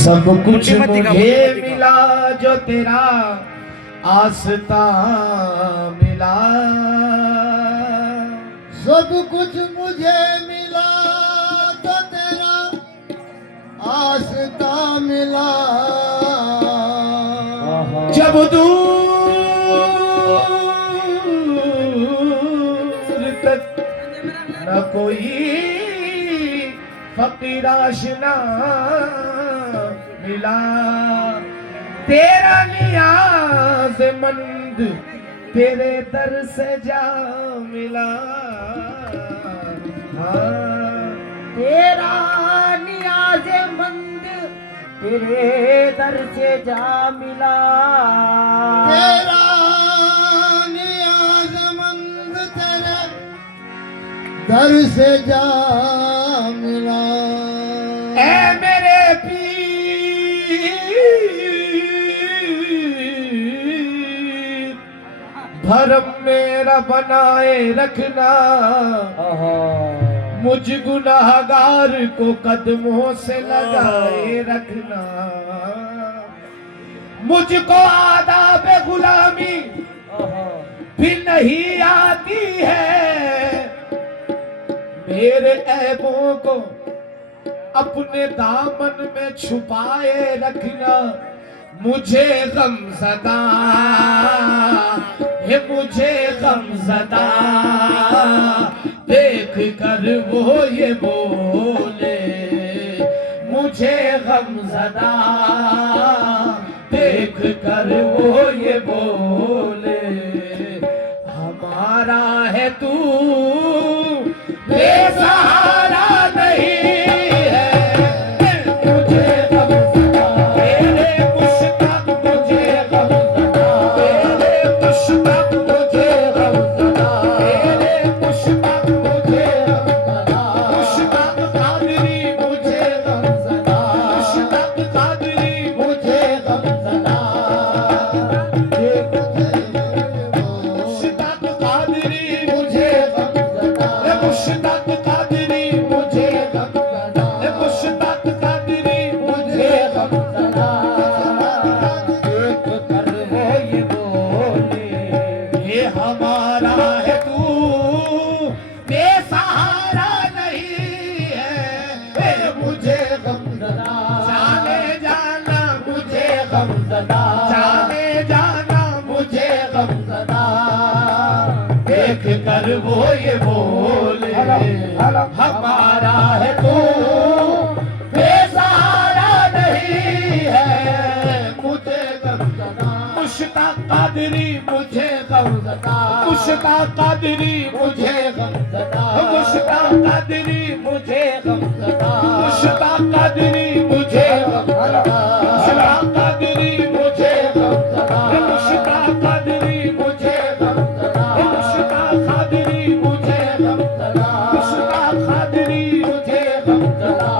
सब कुछ मुझे मिला जो तेरा आस्था मिला, सब कुछ मुझे मिला तो तेरा आस्था मिला। जब दूर तक न कोई फकीर आशना मिला, तेरा नियाज़मंद तेरे दर से जा मिला। हाँ, तेरा नियाज़मंद तेरे दर से जा मिला। तेरा नियाज़मंद तेरे दर से जा मिला। ऐ मेरे पीर भरम मेरा बनाए रखना, मुझ गुनाहगार को कदमों से लगाए रखना। मुझको आदाब गुलामी भी नहीं आती है, मेरे ऐबों को अपने दामन में छुपाए रखना। मुझे गमज़दा है, मुझे गमज़दा देख कर वो ये बोले, मुझे गमज़दा देख कर वो ये बोले। हमारा है तू बेसहारा नहीं है, मुझे गमज़दा तेरे मुश्ताक, मुझे गमज़दा तेरे मुश्ताक, मुझे गमज़दा तेरे मुश्ताक, मुझे गमज़दा मुश्ताक कादरी, मुझे गमज़दा मुश्ताक कादरी, मुझे गमज़दा मुश्ताक कादरी, मुझे गमज़दा मुश्ताक कादरी, मुझे गमज़दा मुश्ताक कादरी, मुझे गमज़दा देख कर वो ये बोले, ये हमारा है तू बेसहारा नहीं है। मुझे गमज़दा जाने जाना, मुझे गमज़दा जाने जाना, मुझे गमज़दा देख कर वो ये बोले, हमारा है तू बेसहारा नहीं है। मुझे गमज़दा मुश्ताक कादरी, मुझे गमज़दा मुश्ताक कादरी, मुझे गमज़दा मुश्ताक कादरी, मुझे गमज़दा मुश्ताक कादरी, मुझे गमज़दा मुश्ताक कादरी, मुझे गमज़दा मुश्ताक कादरी, मुझे गमज़दा मुश्ताक कादरी, मुझे गमज़दा मुश्ताक कादरी, मुझे गमज़दा।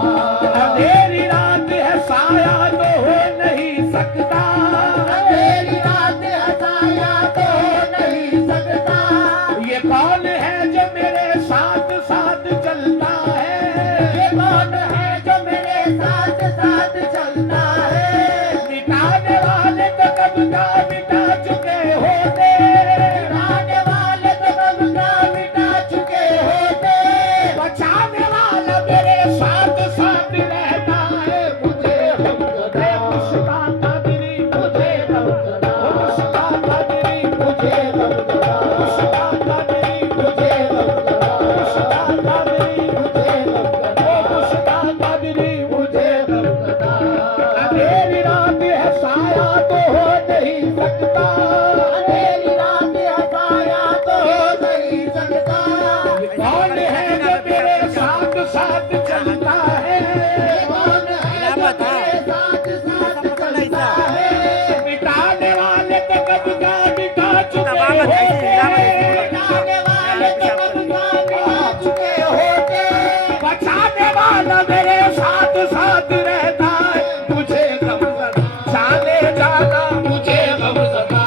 अंधेरी रात है साया तो हो नहीं सकता, तेरी रात है साया तो हो नहीं सकता। ये कौन है जो मेरे साथ साथ चलता है, ये कौन है जो मेरे साथ साथ चलता है। मिटाने वाले तो कब का मिटा चुके होते, मिटाने वाले तो कब का मिटा चुके होते। बचाने वाला मेरे साथ साथ रहता है। मुझे गमज़दा मुश्ताक कादरी, मुझे गमज़दा मुश्ताक कादरी, मुझे गमज़दा मुश्ताक कादरी, मुझे गमज़दा मुश्ताक कादरी, मुझे गमज़दा मुश्ताक कादरी, मुझे गमज़दा। अंधेरी रात है साया तो हो नहीं सकता, अंधेरी रात है साया तो हो नहीं सकता। कौन है जो मेरे साथ साथ चलता है, ये कौन है जो मेरे साथ साथ चलता है। मिटाने वाले तो कब का मिटा चुके होते, मिटाने वाले तो कब का मिटा चुके होते। बचाने वाला मेरे साथ साथ रहता है। मुझे गमज़दा जाने जाना, मुझे गमज़दा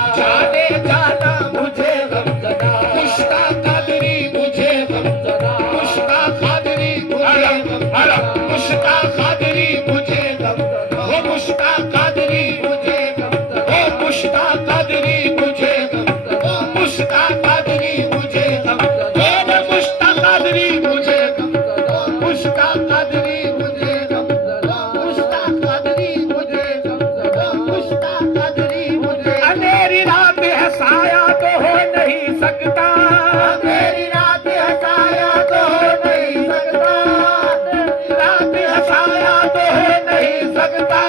सकता,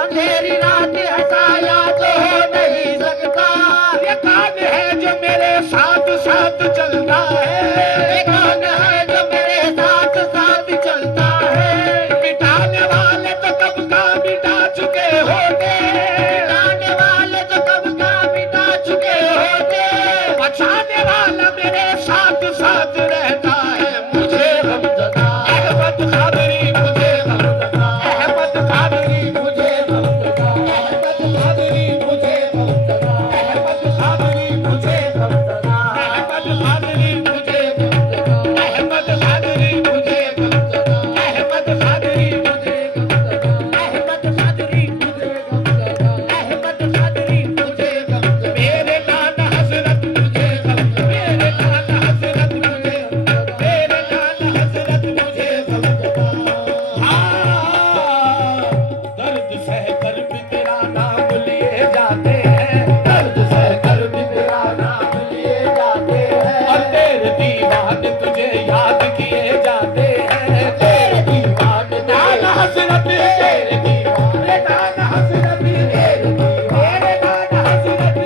अंधेरी रात हंसाया तो हो नहीं सकता। ये कौन है जो मेरे साथ साथ चलता है, ये कौन है जो मेरे साथ साथ चलता है। मिटाने वाले तो कब का मिटा चुके होते, मिटाने वाले तो कब का मिटा चुके होते। बचाने वाला मेरे साथ साथ रहता है, मुझे गमज़दा अहमद कादरी, मुझे गमज़दा अहमद कादरी, मुझे गमज़दा अहमद कादरी, मुझे गमज़दा अहमद कादरी, मुझे गमज़दा अहमद कादरी, मुझे गमज़दा अहमद कादरी, मुझे गमज़दा अहमद कादरी, मुझे गमज़दा अहमद कादरी, मुझे गमज़दा अहमद कादरी, मुझे गमज़दा मेरे नाना हज़रत मुझे गमज़दा, मेरे नाना हज़रत मुझे गमज़दा, मेरे नाना हज़रत मुझे गमज़दा। हाँ, दर्द सहकर भी तेरा नाम लिए जाते हैं, दर्द सहकर भी तेरा नाम लिए जाते हैं, और तेरे दीवाने तुझे याद किए जाते हैं, तेरे दीवाने नाना हज़रत, तेरे दीवाने नाना हज़रत, तेरे नाना हज़रत,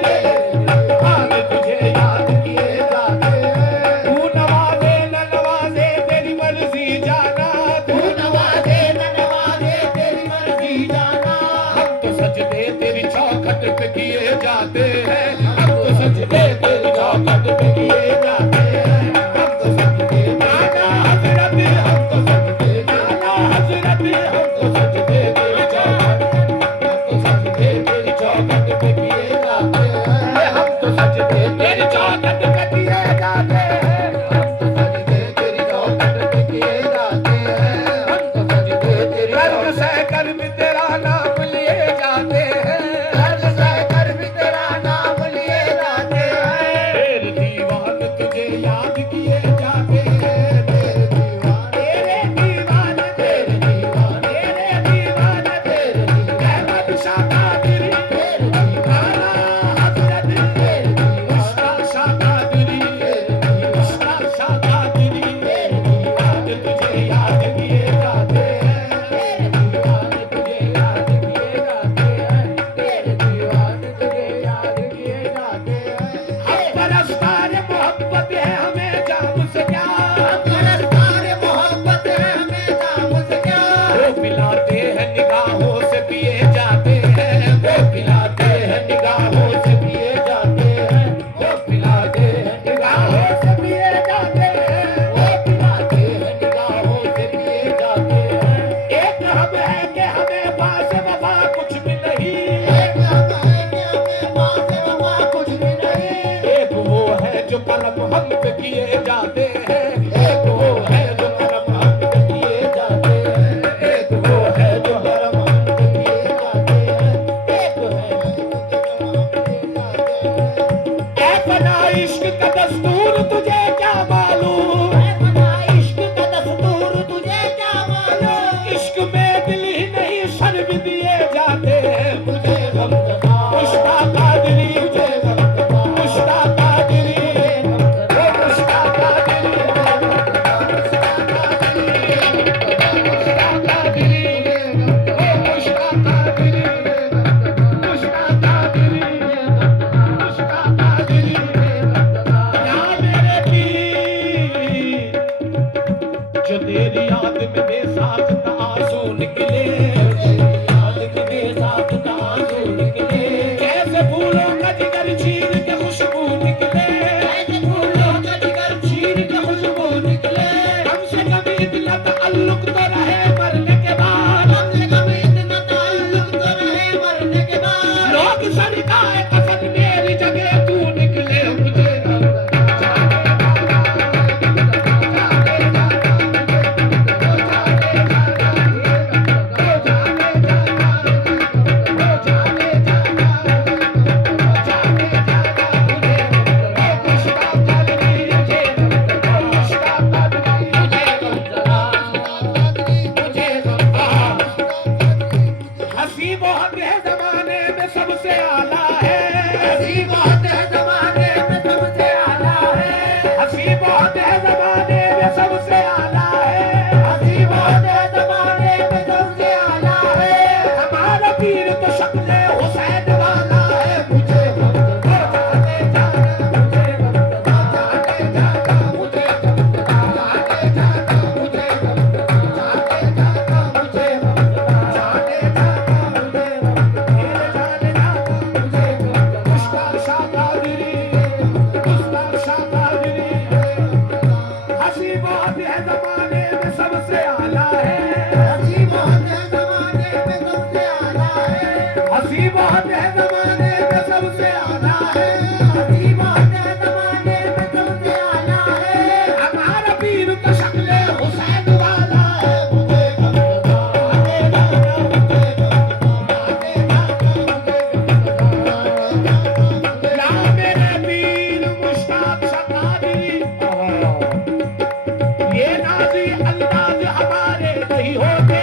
दीवाने तुझे याद किए जाते हैं। तू नवाज़े न नवाज़े तेरी मर्ज़ी जाना, तू नवाज़े न नवाज़े तेरी मर्ज़ी जाना। हम तो सजदे तेरी चौखट पे किए जाते हैं, हम तो सजदे तेरी चौखट पे किए जाते हैं, हम तो सजदे नाना हज़रत, हम तो सजदे नाना हज़रत, हम तो सजदे तेरी चौखट, हम तो सजदे तेरी चौखट पे किए जाते हैं, हम तो सजदे तेरी चौखट पे किए जाते हैं, हम तो सजदे तेरी चौखट पे किए जाते हैं, हम तो सजदे तेरी दर्द सहकर भी तेरा नाम लिए जाते हैं, दर्द सहकर भी तेरा नाम लिए जाते हैं, तेरे दीवान तुझे याद किए जाते हैं, तेरे दीवान, तेरे दीवान, तेरे दीवान, तेरे दीवान, तेरे दीवान अहमद शाह कादरी, तेरे दीवाना हज़रत, तेरे दीवाना शाह कादरी, तेरे दीवाना शाह कादरी, तेरे दीवान तुझे याद किए जाते हैं, तेरे दीवान तुझे याद किए जाते हैं, तेरे दीवान तुझे याद किए जाते हैं। हम परस्तार मोहब्बत है हमें जाम से क्या, हम परस्तार मोहब्बत है हमें जाम से क्या, वो पिलाते हैं निगाहों से पिए जाते हैं, वो पिलाते हैं निगाहों से पिए जाते हैं, वो पिलाते हैं निगाहों से पिए जाते हैं, वो पिलाते हैं निगाहों से पिए जाते हैं। एक हम है कि हमें पास वफा कुछ भी नहीं, एक हम है कि हमें पास वफा कुछ भी नहीं, एक वो है जो कर्म हम पे किए जाते हैं, एक वो है जो कर्म हम पे किए जाते हैं, एक वो है जो कर्म हम पे किए जाते हैं, एक है जो कर्म हम पे किए जाते हैं। ऐ फना इश्क का दस्तूर तुझे क्या मालूम, ऐ फना इश्क का दस्तूर तुझे क्या मालूम, इश्क में दिल ही नहीं सर भी दिए जाते हैं, मुझे गमज़दा मुश्ताक कादरी, मुझे गमज़दा मुश्ताक कादरी, ओ मुश्ताक कादरी, मुश्ताक कादरी, मुश्ताक कादरी, ओ मुश्ताक कादरी, मुश्ताक कादरी, मुश्ताक कादरी, या मेरे पीर जो तेरी याद में बेसाख्त आंसू निकले, याद में बेसाख्त आंसू निकले, कैसे फूलों का जिगर चीर के खुशबू निकले, कैसे फूलों का जिगर चीर के खुशबू निकले, कम से कम इतना ताल्लुक तो रहे मरने के बाद, कम से कम इतना ताल्लुक तो रहे मरने के बाद, लोग सरकाए कसम मेरी जगह तू निकले, मुझे हंसी बहुत है जमाने में सबसे आला है, हंसी बहुत है जमाने में सबसे आला है, हंसी बहुत है जमाने में सबसे आला है, हंसी बहुत है जमाने में सबसे आला है, बहुत है जमाने में सबसे आला है, हसी बहुत है जमाने में सबसे आला है। हमारा पीर तो शक्ल हुसैन वाला है, मुझे गमगदा देना, मुझे गमगदा देना, या मेरे पीर मुश्ताक शकादरी, ये नाज़ी अंदाज हमारे नहीं होते,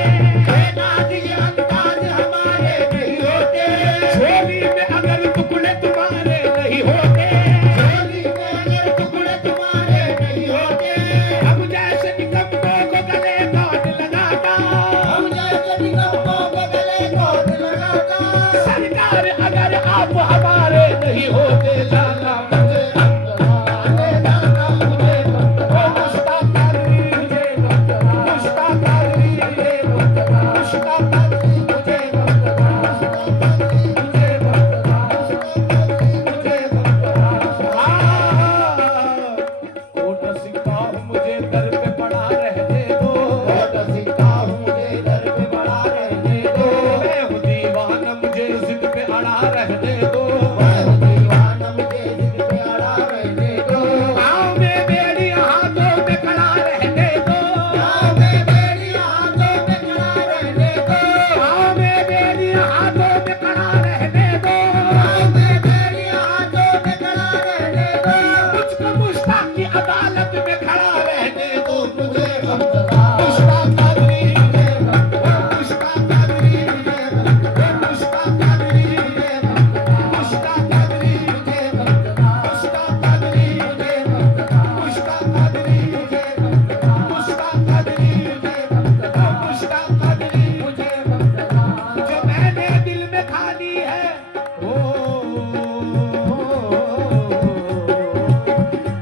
ये नाज़ी अंदाज हमारे नहीं होते, झोली में अगर टुकड़े तुम्हारे नहीं होते, झोली में अगर टुकड़े तुम्हारे नहीं होते, हम जैसे निकम्मों को गले काट लगाता, हम जैसे निकम्मों को गले काट लगाता। सरकार अगर आप हमारे नहीं होते, जाना मुझे गमगदा देना, मुझे गमगदा, मुश्ताक कादरी मुझे गमगदा, मुश्ताक कादरी मुझे गमगदा, मुश्ताक कादरी मुझे गमगदा, मुझे गमगदा, मुझे गमगदा। कोट सिक्का हूँ मुझे दर पे पड़ा रहने दो, कोट सिक्का हूँ मुझे दर पे पड़ा रहने दो, मैं हूँ दीवाना मुझे जिद पे अड़ा रहने दो, मैं हूँ दीवाना मुझे जिद पे अड़ा रहने दो, पाँव में बेड़ी हाथों में खड़ा रहने दो, पाँव में बेड़ी हाथों में खड़ा रहने दो, पाँव में बेड़ी हाथों में खड़ा रहने दो, पाँव में बेड़ी हाथों में खड़ा रहने दो, मुझको मुश्ताक की अदालत में खड़ा रहने दो, मुझे गमगदा मुश्ताक कादरी मुझे गमगदा, मुश्ताक कादरी मुश्ताक कादरी मुश्ताक कादरी मुझे गमगदा, मुश्ताक कादरी मुझे गमगदा, मुश्ताक कादरी मुझे गमगदा, मुश्ताक कादरी मुझे गमगदा, मुश्ताक कादरी मुझे गमगदा। जो मैंने दिल में खाली है,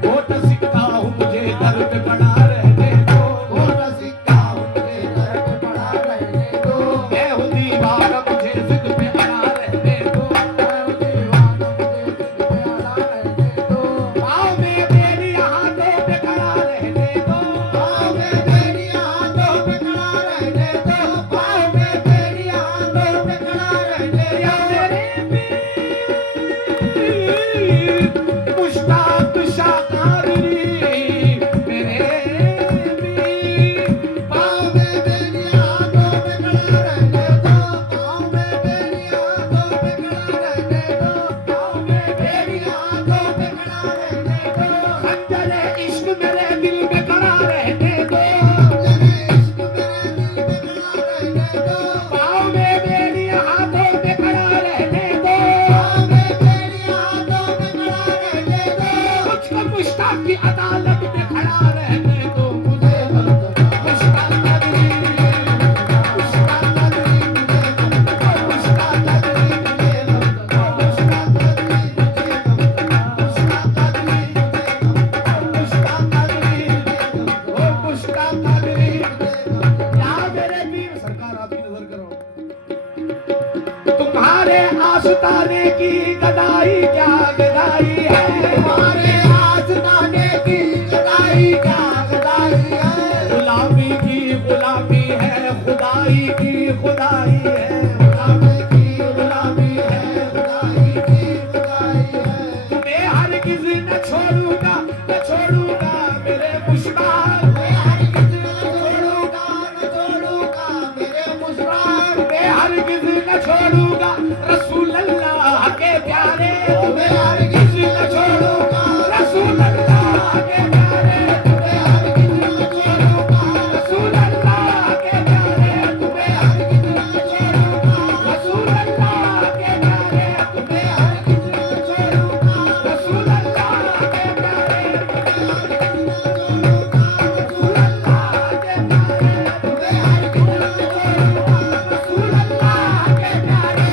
कोट सिक्का हूँ मुझे दर पे पड़ा रहने दो, कोट सिक्का हूँ मुझे दर पे पड़ा रहने दो, मैं हूँ दीवाना मुझे जिद पे अड़ा रहने दो, मैं हूँ दीवाना मुझे जिद पे अड़ा रहने दो, पाँव में बेड़ी हाथों में खड़ा रहने दो, पाँव में बेड़ी हाथों में खड़ा रहने दो, पाँव में बेड़ी हाथों में खड़ा रहने या दो, मेरे पीर मुश्ताक शाकादरी, मेरे पीर पाँव में बेड़ी हाथों में खड़ा रहने दो, पाँव में बेड़ी हाथों में खड़ा रहने दो, पाँव में बेड़ी हाथों में खड़ा रहने दो, खंजर इश्क मेरे दिल में खड़ा रहने दो, मेरे इश्क मेरे दिल में खड़ा रहने दो, पाँव में बेड़ी हाथों में खड़ा रहने दो, पाँव में बेड़ी हाथों में खड़ा रहने दो, मुझको मुश्ताक की अदालत में खड़ा रहने दो, मुझे गमगदा मुश्ताक कादरी मुश्ताक कादरी मुश्ताक कादरी मुश्ताक कादरी मुश्ताक कादरी ओ मुश्ताक कादरी, या मेरे पीर सरकार आपकी नजर करो, तुम्हारे आस्ताने की गदाई क्या गदाई है, हमारे आस्ताने की गदाई क्या गदाई है, गुलामी की गुलामी है, खुदाई की खुदाई है, गुलामी की गुलामी है, खुदाई की खुदाई है, तुम्हें हरगिज़ न छोड़ूंगा, न छोड़ूंगा मेरे मुश्ताक, मैं हरगिज़ न छोड़ूंगा, न छोड़ूंगा मेरे मुश्ताक, तुम्हें हरगिज़ न छोड़ूंगा रसूल अल्लाह के प्यारे, मैं हरगिज़ न छोड़ूंगा रसूल अल्लाह के प्यारे, मैं हरगिज़ न छोड़ूंगा, रसूल अल्लाह के प्यारे, मैं हरगिज़ न छोड़ूंगा, रसूल अल्लाह के प्यारे, मैं हरगिज़ न छोड़ूंगा, रसूल अल्लाह के प्यारे, रसूल अल्लाह के प्यारे, रसूल अल्लाह के प्यारे, मैं हरगिज़ न छोड़ूंगा, रसूल अल्लाह के प्यारे,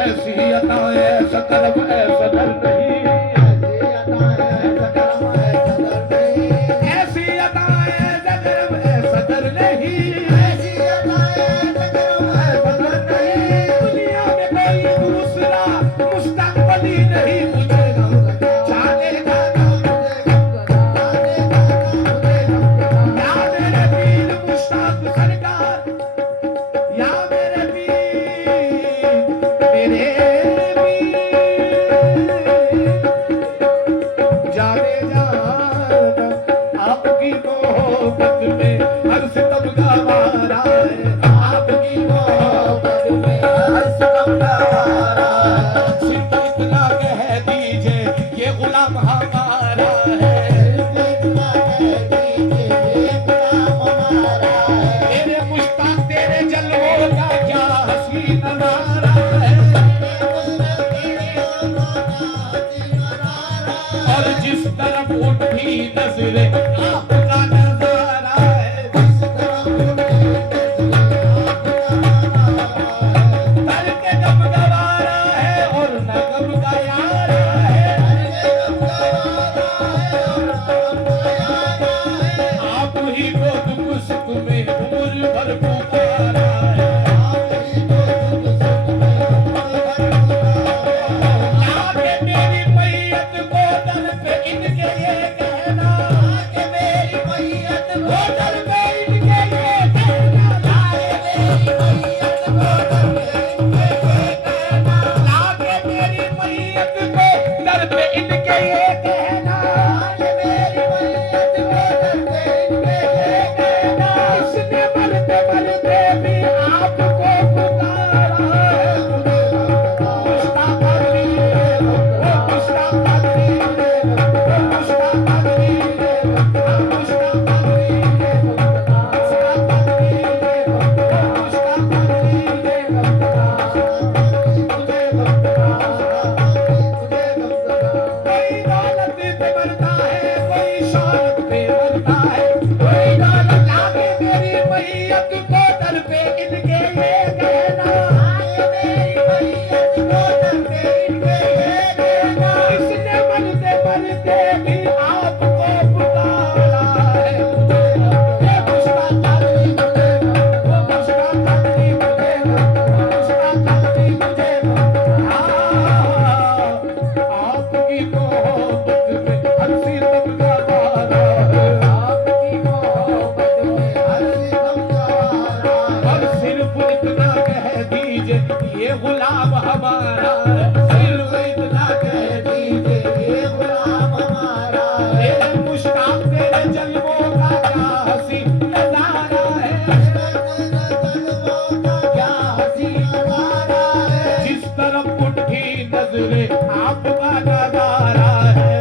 ऐसी अदाएं ऐसा कर्म ऐसा डर नहीं, ऐसी अदाएं ऐसा कर्म ऐसा डर नहीं, दुनिया में कोई दूसरा मुस्तकबली नहीं, मुझे जानेगा या मेरे पीर मुश्ताक सरकार, या मेरे पीर, मेरे पीर जाने जाना आपकी मोहब्बत में हर सितम गवारा है, आपकी मोहब्बत में हर सितम गवारा है। सिर्फ इतना कह दीजिए ये गुलाम हमारा है, तेरे मुश्ताक तेरे जलवों का क्या हसीन नजारा है, और जिस तरफ उठी नजरे आपका नजारा है, तर के गम गवारा है और न गम का यारा है, आप ही को दुख सुख में उम्र भर पुकारा है, लाके मेरी मैयत को दर पे इनके ये कहना, लाके मेरी मैयत को दर पे इनके ये कहना, लाके मेरी मैयत को दर पे इनके ये कहना, इसने मरते मरते भी आपको पुकारा है, मुश्ताक अली वो मुश्ताक अली वो मुश्ताक अली वो मुश्ताक अली कोई दौलत पे मरता है, कोई शौहरत पे मरता है, कोई दौलत लाके मेरी मैयत को दर पे इनके ये कहना, इसने मरते मरते भी आपको पुकारा है, ये मुश्ताक अली वो मुश्ताक अली वो मुश्ताक अली मुझे आपकी मोहब्बत में हर सितम गवारा है, आपकी मोहब्बत में हर सितम गवारा है, और सिर्फ इतना कह दीजिए ये गुलाम हमारा है, सिर्फ इतना कह दीजिए ये गुलाम हमारा है, तेरे मुश्ताक तेरे जलवों का क्या हसीन नजारा है, क्या हसीन नजारा है, जिस तरफ उठी नजरे आपका नजारा है,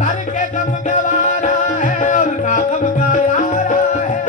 तर के गम गवारा है और ना गम का यारा है,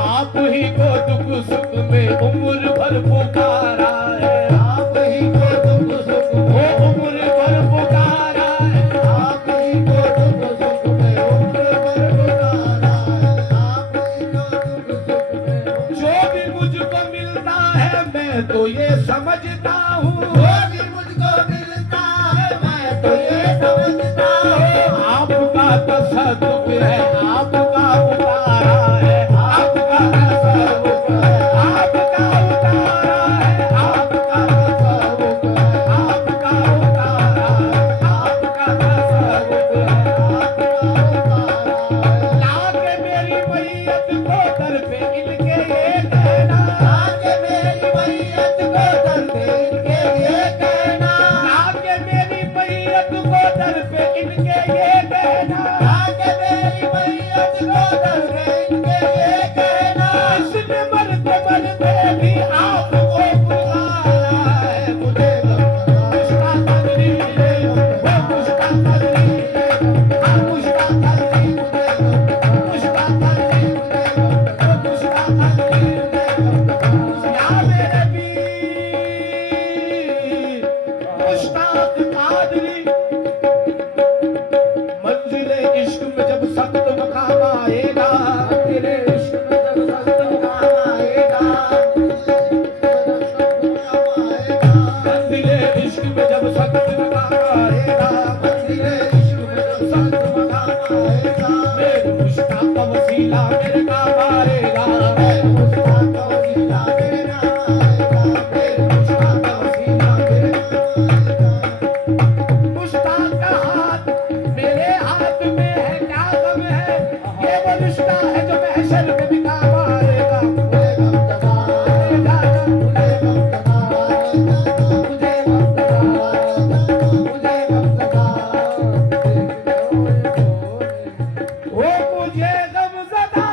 आप ही को दुख सुख में उम्र भर पुकारा है, आप ही को दुख सुख वो उम्र भर पुकारा है, आप ही को दुख सुख में उम्र भर पुकारा है, आप ही को दुख सुख में जो भी मुझको मिलता है मैं तो ये समझता हूँ, जो भी मुझको मिलता है मैं तो ये समझता हूँ, आपका तसद्दुक है आपका उतारा है, आपका तसद्दुक है आपका उतारा है, आपका तसद्दुक है आपका उतारा है, आपका तसद्दुक है आपका उतारा है, लाके मेरी मैयत को दर पे इनके ये कहना, लाके मेरी मैयत को दर पे इनके ये कहना, लाके मेरी मैयत को दर पे इनके ये कहना, लाके मेरी मैयत को दर पे वसीला मेरे काम आएगा मुश्ताक का वसीला मेरे नाम आएगा मेरे मुश्ताक का वसीला मेरे नाम आएगा मुश्ताक का हाथ मेरे हाथ में है क्या गम है ये वो रिश्ता है जो महशर में भी काम आएगा मुझे गम दबा आएगा मुझे गम दबा मुझे गम दबा मुझे गम दबा वो मुझे गम ज़दा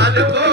याद को